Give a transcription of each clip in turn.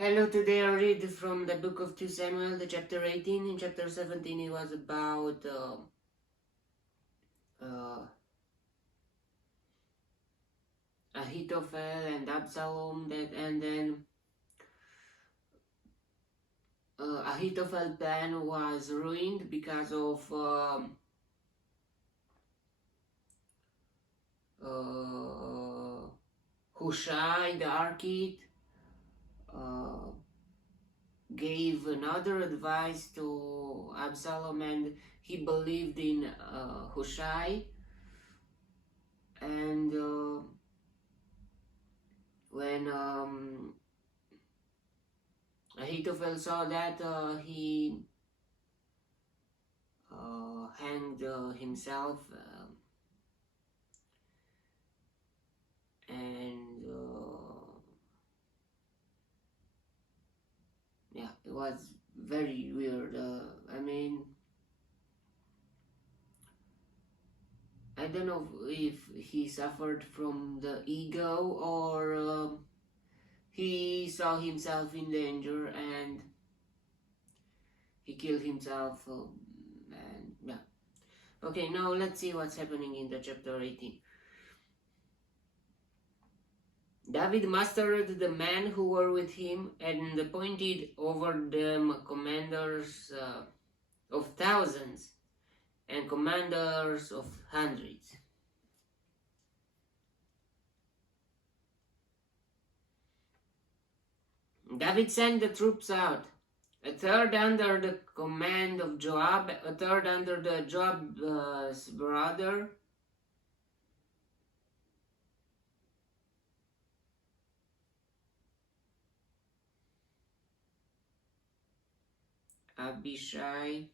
Hello, today I read from the book of 2 Samuel, the chapter 18. In chapter 17 it was about uh, Ahithophel and Absalom, and then Ahithophel's plan was ruined because of Hushai the Archite uh, gave another advice to Absalom, and he believed in Hushai, and when Ahithophel saw that, he hanged himself, and yeah, it was very weird. I don't know if he suffered from the ego, or he saw himself in danger and he killed himself. And yeah. Okay, now let's see what's happening in the chapter 18. David mustered the men who were with him and appointed over them commanders of thousands and commanders of hundreds. David sent the troops out, a third under the command of Joab, a third under the Joab's brother, Abishai,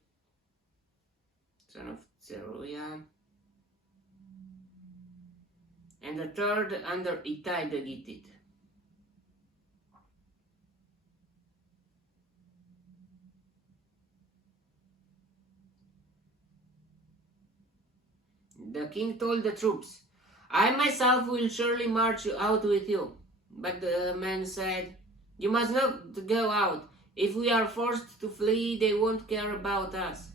son of Zeruiah, and the third under Ittai the Gittite. The king told the troops, I myself will surely march out with you. But the men said, you must not go out. If we are forced to flee, they won't care about us.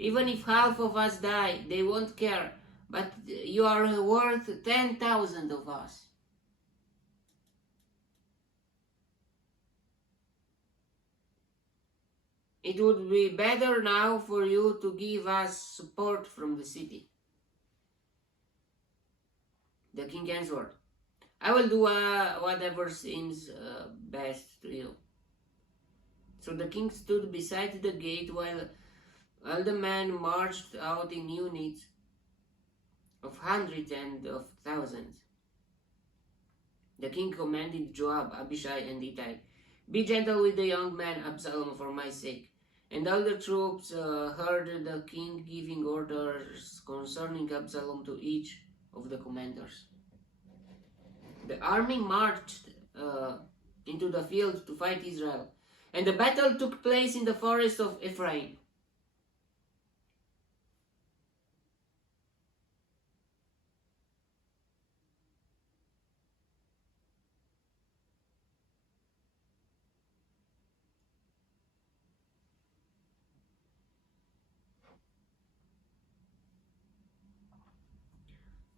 Even if half of us die, they won't care. But you are worth 10,000 of us. It would be better now for you to give us support from the city. The king answered, I will do whatever seems best to you. So the king stood beside the gate while all the men marched out in units of hundreds and of thousands. The king commanded Joab, Abishai, and Ittai, be gentle with the young man Absalom for my sake. And all the troops heard the king giving orders concerning Absalom to each of the commanders. The army marched into the field to fight Israel, and the battle took place in the forest of Ephraim.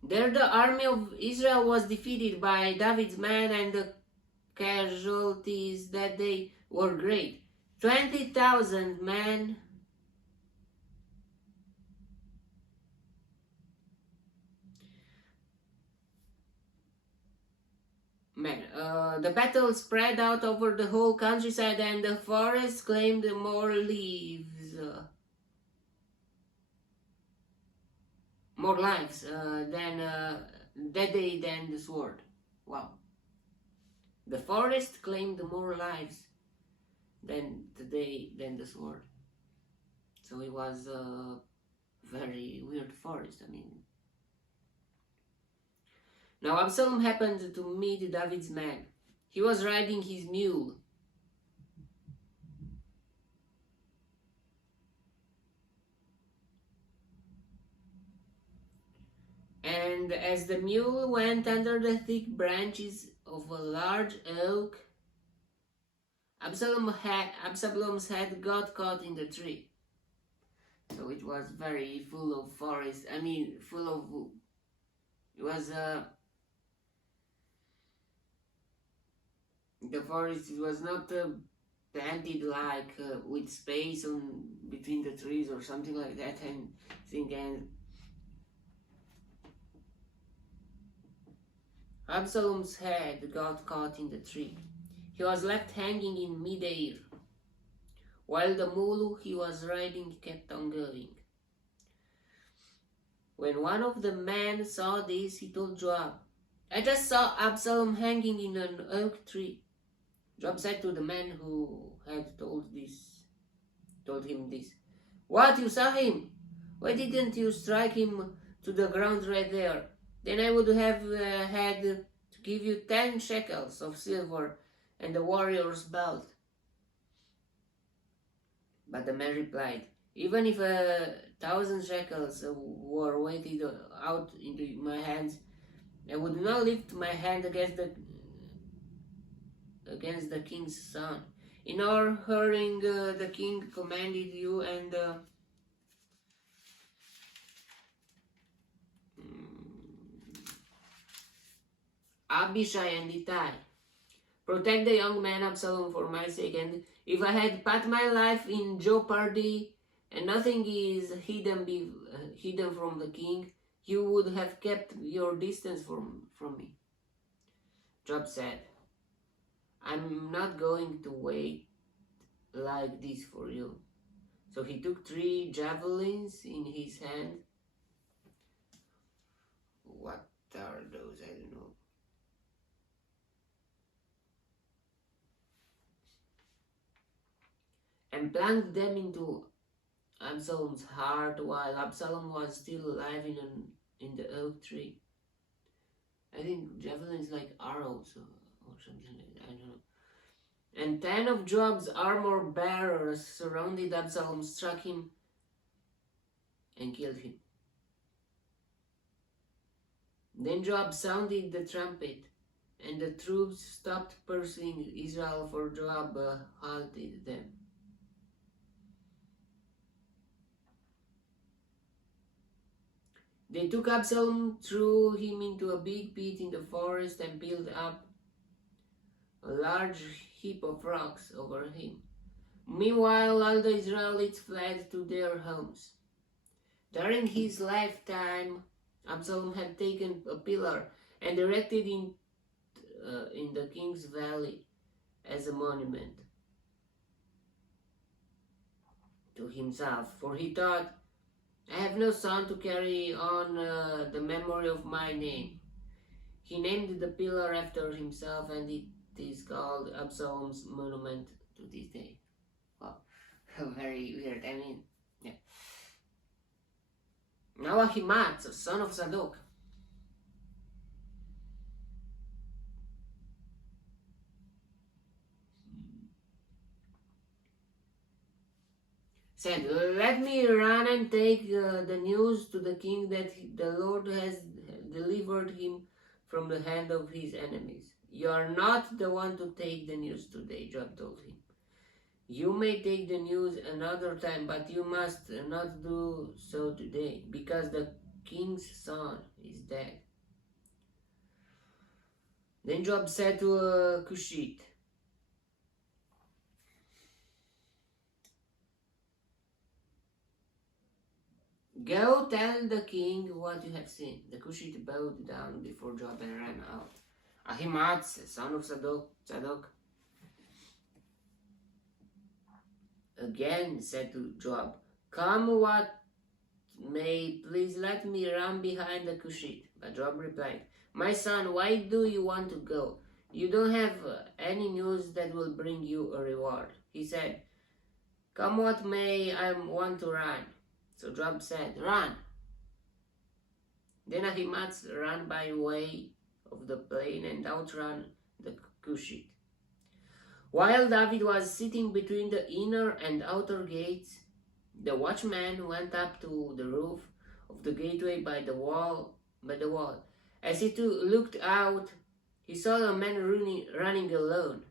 There the army of Israel was defeated by David's men, and the casualties that day were great. 20,000 men the battle spread out over the whole countryside, and the forest claimed more lives than that day than the sword. Wow. The forest claimed more lives than the sword. So it was a very weird forest. Now Absalom happened to meet David's man. He was riding his mule. And as the mule went under the thick branches of a large oak, Absalom's head got caught in the tree. So it was very full of forest. I mean, full of. It was the forest. It was not planted like with space on between the trees or something like that. And think and Absalom's head got caught in the tree. He was left hanging in mid-air, while the mule he was riding kept on going. When one of the men saw this, he told Joab, "I just saw Absalom hanging in an oak tree." Joab said to the man who had told him this, "What, you saw him? Why didn't you strike him to the ground right there? Then I would have had to give you 10 shekels of silver and a warrior's belt." But the man replied, "Even if 1,000 shekels were weighted out into my hands, I would not lift my hand against the king's son. In our hearing, the king commanded you and Abishai and Ittai. Protect the young man Absalom for my sake, and if I had put my life in jeopardy and nothing is hidden from the king, you would have kept your distance from me." Joab said, "I'm not going to wait like this for you." So he took 3 javelins in his hand. What are those? I don't know. And plunged them into Absalom's heart while Absalom was still alive in the oak tree. I think javelin is like arrows or something like that. I don't know. And 10 of Joab's armor bearers surrounded Absalom, struck him, and killed him. Then Joab sounded the trumpet, and the troops stopped pursuing Israel, for Joab halted them. They took Absalom, threw him into a big pit in the forest, and piled up a large heap of rocks over him. Meanwhile, all the Israelites fled to their homes. During his lifetime, Absalom had taken a pillar and erected in the king's valley as a monument to himself, for he thought, "I have no son to carry on the memory of my name." He named the pillar after himself, and it is called Absalom's monument to this day. Wow, very weird. I mean, yeah. Now Ahimaaz, son of Zadok, said, "Let me run and take the news to the king that the Lord has delivered him from the hand of his enemies." "You are not the one to take the news today," Joab told him. "You may take the news another time, but you must not do so today, because the king's son is dead." Then Joab said to Cushite, "Go tell the king what you have seen." The Cushite bowed down before Joab and ran out. Ahimaaz, son of Zadok, again said to Joab, "Come what may, please let me run behind the Cushite." But Joab replied, "My son, why do you want to go? You don't have any news that will bring you a reward." He said, "Come what may, I want to run." So Joab said, "Run." Then Ahimaaz ran by way of the plain and outran the Cushite. While David was sitting between the inner and outer gates, the watchman went up to the roof of the gateway by the wall. As he looked out, he saw a man running alone.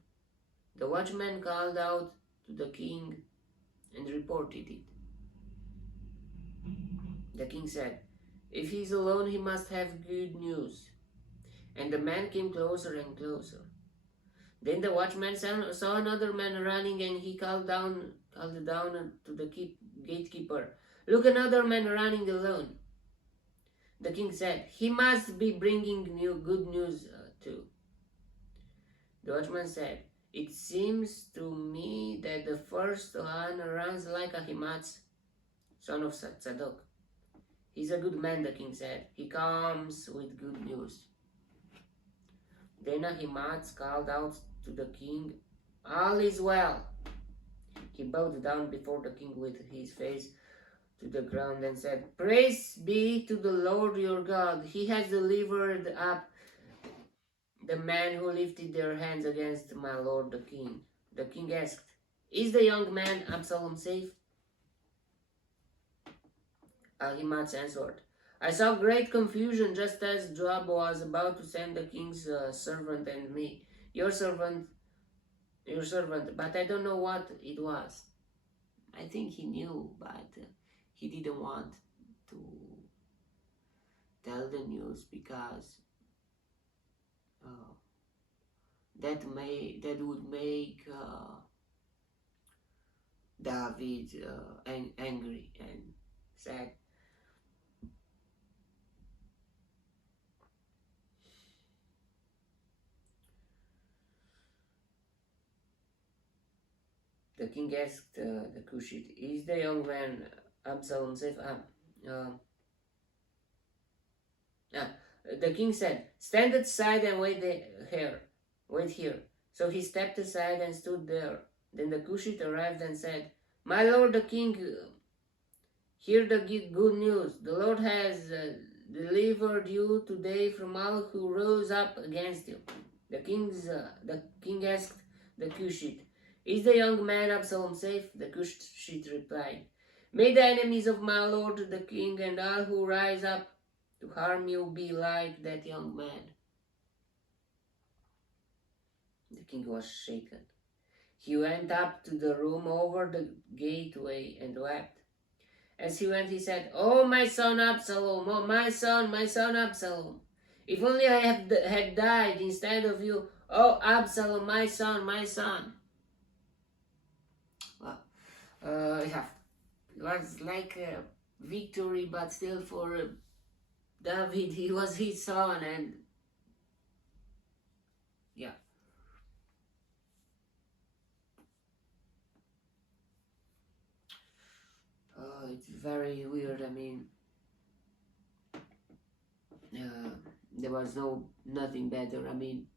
The watchman called out to the king and reported it. The king said, "If he is alone, he must have good news." And the man came closer and closer. Then the watchman saw another man running, and he called down to the gatekeeper, "Look, another man running alone." The king said, "He must be bringing good news too." The watchman said, "It seems to me that the first one runs like Ahimaaz, son of Zadok. He's a good man," the king said. "He comes with good news." Then Ahimaaz called out to the king, "All is well." He bowed down before the king with his face to the ground and said, "Praise be to the Lord your God. He has delivered up the men who lifted their hands against my lord the king." The king asked, "Is the young man Absalom safe?" Ahimaaz answered, "I saw great confusion just as Joab was about to send the king's servant and me, your servant, but I don't know what it was." I think he knew, but he didn't want to tell the news because uh, that would make David angry and sad. The king asked the Cushite, "Is the young man Absalom safe?" Ah, the king said, "Stand aside and wait here." So he stepped aside and stood there. Then the Cushite arrived and said, "My lord the king, hear the good news. The Lord has delivered you today from all who rose up against you." The king asked the Cushite, "Is the young man Absalom safe?" The Cushite replied, "May the enemies of my lord the king and all who rise up to harm you be like that young man." The king was shaken. He went up to the room over the gateway and wept. As he went, he said, "Oh, my son Absalom, oh, my son Absalom. If only I had died instead of you. Oh, Absalom, my son, my son." Well, yeah, it was like a victory, but still for David, he was his son, and yeah. It's very weird. I mean, uh, there was nothing better. I mean,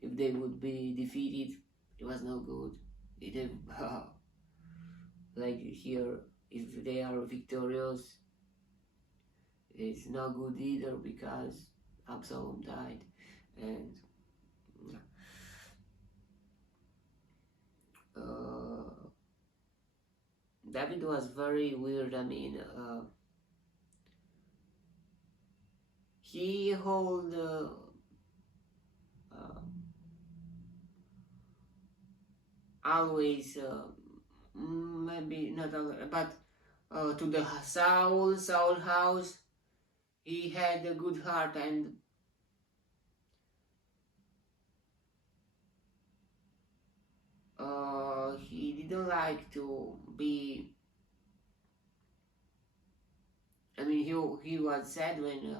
if they would be defeated, it was no good. It like here, if they are victorious, it's not good either because Absalom died, and uh, David was very weird. I mean, he hold uh, always maybe not always, but to the Saul house. He had a good heart, and he didn't like to be. I mean, he was sad when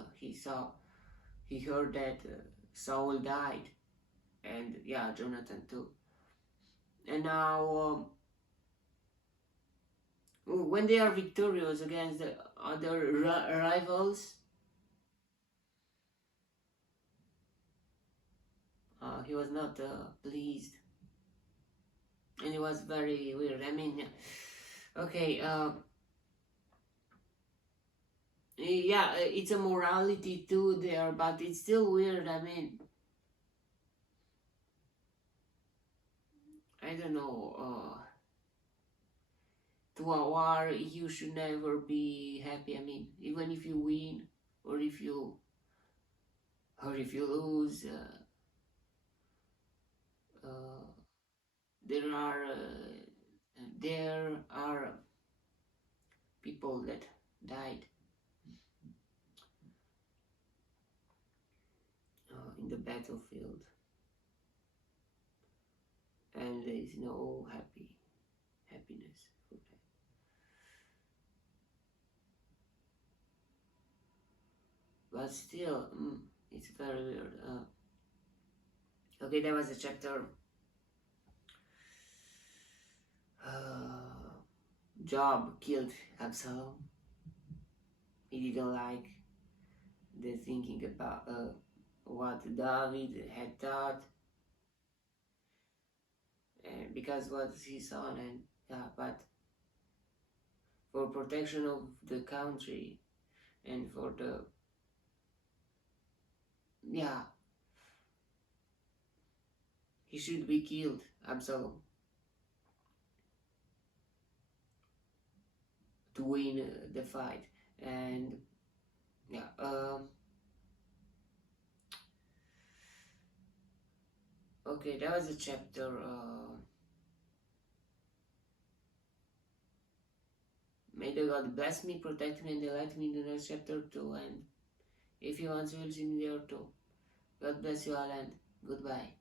he heard that Saul died, and yeah, Jonathan too. And now, when they are victorious against the other rivals, he was not pleased, and it was very weird. I mean, okay, yeah, it's a morality too there, but it's still weird. I mean, I don't know. To a war, you should never be happy. I mean, even if you win or if you lose, uh, there are people that died in the battlefield, and there is no happiness for them. But still, it's very weird. Okay, that was a chapter. Job killed Absalom. He didn't like the thinking about what David had thought, because was his son, and yeah, but for protection of the country and for the, yeah, he should be killed, Absalom, to win the fight. And yeah, okay, that was a chapter. May the God bless me, protect me, and delight me in the next chapter too. And if you want, you will see me there too. God bless you all, and goodbye.